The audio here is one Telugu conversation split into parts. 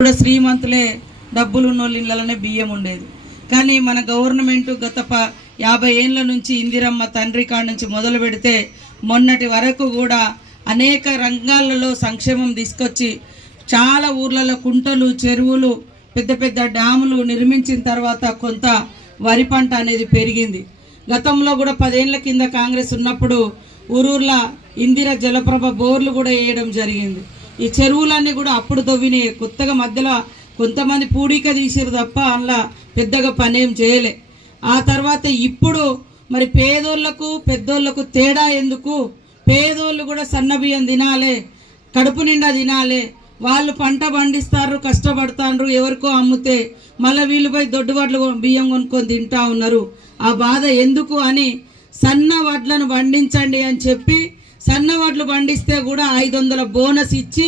కూడా శ్రీమంతులే డబ్బులు ఉన్నోళ్ళ ఇళ్ళలోనే బియ్యం ఉండేది. కానీ మన గవర్నమెంట్ గత 50 ఏళ్ళ నుంచి ఇందిరమ్మ తండ్రి కాడ నుంచి మొదలు పెడితే మొన్నటి వరకు కూడా అనేక రంగాలలో సంక్షేమం తీసుకొచ్చి చాలా ఊర్లలో కుంటలు చెరువులు పెద్ద పెద్ద డ్యాములు నిర్మించిన తర్వాత కొంత వరి పంట అనేది పెరిగింది. గతంలో కూడా 10 ఏళ్ల కింద కాంగ్రెస్ ఉన్నప్పుడు ఊరూర్ల ఇందిర జలప్రభ బోర్లు కూడా వేయడం జరిగింది. ఈ చెరువులన్నీ కూడా అప్పుడు తవ్వినాయి. కొత్తగా మధ్యలో కొంతమంది పూడిక తీసిరు తప్ప అందులో పెద్దగా పనేం చేయలే. ఆ తర్వాత ఇప్పుడు మరి పేదోళ్లకు పెద్దోళ్లకు తేడా ఎందుకు? పేదోళ్ళు కూడా సన్న బియ్యం తినాలి, కడుపు నిండా తినాలి. వాళ్ళు పంట పండిస్తారు, కష్టపడతారు, ఎవరికో అమ్ముతే మళ్ళీ వీళ్ళు పోయి దొడ్డు వడ్లు బియ్యం కొనుక్కొని తింటా ఉన్నారు. ఆ బాధ ఎందుకు అని సన్న వడ్లను పండించండి అని చెప్పి సన్న వడ్లు పండిస్తే కూడా 500 బోనస్ ఇచ్చి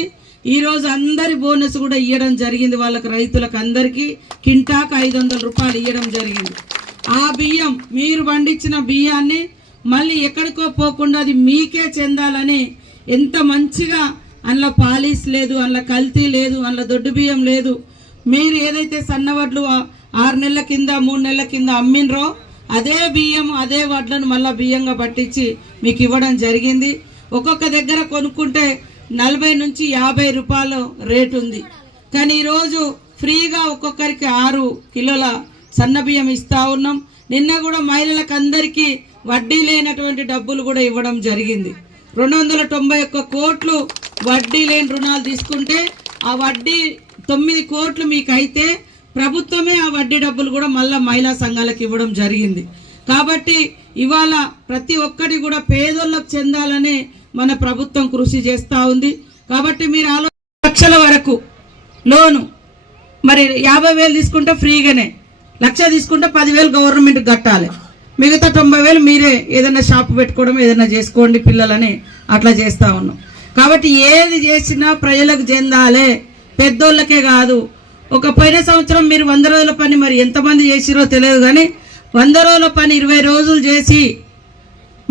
ఈరోజు అందరి బోనస్ కూడా ఇవ్వడం జరిగింది. వాళ్ళకి రైతులకు అందరికీ కింటాకు 500 రూపాయలు ఇవ్వడం జరిగింది. ఆ బియ్యం మీరు పండించిన బియ్యాన్ని మళ్ళీ ఎక్కడికో పోకుండా అది మీకే చెందాలని ఎంత మంచిగా అందులో పాలిస్ లేదు, అందులో కల్తీ లేదు, అందులో దొడ్డు బియ్యం లేదు. మీరు ఏదైతే సన్నవడ్లు 6 నెలల కింద 3 నెలల కింద అమ్మినరో అదే బియ్యం అదే వడ్లను మళ్ళీ బియ్యంగా పట్టించి మీకు ఇవ్వడం జరిగింది. ఒక్కొక్క దగ్గర కొనుక్కుంటే 40 నుంచి 50 రూపాయలు రేటు ఉంది. కానీ ఈరోజు ఫ్రీగా ఒక్కొక్కరికి 6 కిలోల సన్న బియ్యం ఇస్తా ఉన్నాం. నిన్న కూడా మహిళలకు అందరికీ వడ్డీ లేనటువంటి డబ్బులు కూడా ఇవ్వడం జరిగింది. 291 కోట్లు వడ్డీ లేని రుణాలు తీసుకుంటే ఆ వడ్డీ 9 కోట్లు మీకు అయితే ప్రభుత్వమే ఆ వడ్డీ డబ్బులు కూడా మళ్ళీ మహిళా సంఘాలకు ఇవ్వడం జరిగింది. కాబట్టి ఇవాళ ప్రతి ఒక్కటి కూడా పేదోళ్ళకు చెందాలనే మన ప్రభుత్వం కృషి చేస్తూ ఉంది. కాబట్టి మీరు 6 లక్షల వరకు లోను మరి 50,000 తీసుకుంటే ఫ్రీగానే, 1,00,000 తీసుకుంటే 10,000 గవర్నమెంట్ కట్టాలి. మిగతా 90,000 మీరే ఏదైనా షాప్ పెట్టుకోవడం ఏదైనా చేసుకోండి పిల్లలని అట్లా చేస్తూ ఉన్నాం. కాబట్టి ఏది చేసినా ప్రజలకు చెందాలి, పెద్దోళ్ళకే కాదు. ఒక పోయిన సంవత్సరం మీరు 100 రోజుల పని మరి ఎంతమంది చేసిరో తెలియదు కానీ 100 రోజుల పని 20 రోజులు చేసి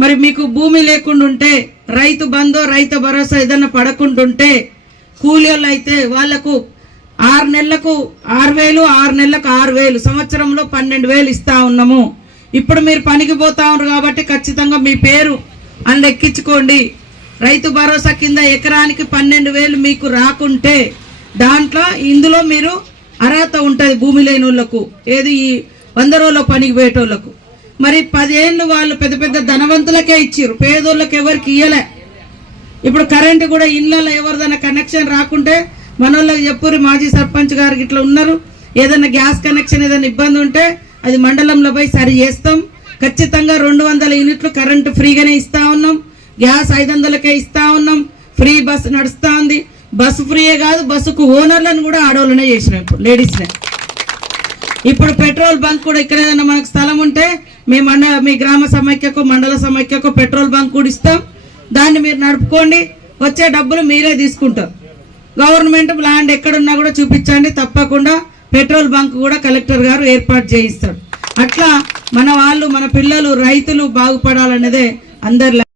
మరి మీకు భూమి లేకుండా ఉంటే రైతు బంధో రైతు భరోసా ఏదైనా పడకుంటుంటే కూలీలు అయితే వాళ్లకు 6 నెలలకు 6,000, 6 నెలలకు 6,000, సంవత్సరంలో 12,000 ఇస్తా ఉన్నాము. ఇప్పుడు మీరు పనికి పోతా ఉన్నారు కాబట్టి ఖచ్చితంగా మీ పేరు అందులో ఎక్కించుకోండి. రైతు భరోసా కింద ఎకరానికి 12,000 మీకు రాకుంటే దాంట్లో ఇందులో మీరు అర్హత ఉంటుంది భూమి లేని వాళ్ళకు, ఏది 100 రోజుల పనికి పోయేటోళ్లకు. మరి 10 ఏళ్ళు వాళ్ళు పెద్ద పెద్ద ధనవంతులకే ఇచ్చారు, పేదోళ్ళకి ఎవరికి ఇయ్యలే. ఇప్పుడు కరెంటు కూడా ఇళ్ళలో ఎవరిదైనా కనెక్షన్ రాకుంటే మన వాళ్ళకి చెప్పుర్రి, మాజీ సర్పంచ్ గారికి ఇట్లా ఉన్నారు, ఏదైనా గ్యాస్ కనెక్షన్ ఏదైనా ఇబ్బంది ఉంటే అది మండలంలో పోయి సరి చేస్తాం. ఖచ్చితంగా 200 యూనిట్లు కరెంటు ఫ్రీగానే ఇస్తా ఉన్నాం. గ్యాస్ 500కే ఇస్తా ఉన్నాం. ఫ్రీ బస్సు నడుస్తూ ఉంది. బస్సు ఫ్రీయే కాదు, బస్సుకు ఓనర్లను కూడా ఆడవాళ్ళనే చేసినాం, ఇప్పుడు లేడీస్నే. ఇప్పుడు పెట్రోల్ బంక్ కూడా ఇక్కడ ఏదైనా మనకు స్థలం ఉంటే మీ గ్రామ సమైక్యకు మండల సమైక్యకు పెట్రోల్ బంక్ కూడా ఇస్తాం. దాన్ని మీరు నడుపుకోండి, వచ్చే డబ్బులు మీరే తీసుకుంటారు. గవర్నమెంట్ ల్యాండ్ ఎక్కడున్నా కూడా చూపించండి, తప్పకుండా పెట్రోల్ బంక్ కూడా కలెక్టర్ గారు ఏర్పాటు చేయిస్తాడు. అట్లా మన వాళ్ళు మన పిల్లలు రైతులు బాగుపడాలన్నదే అందరి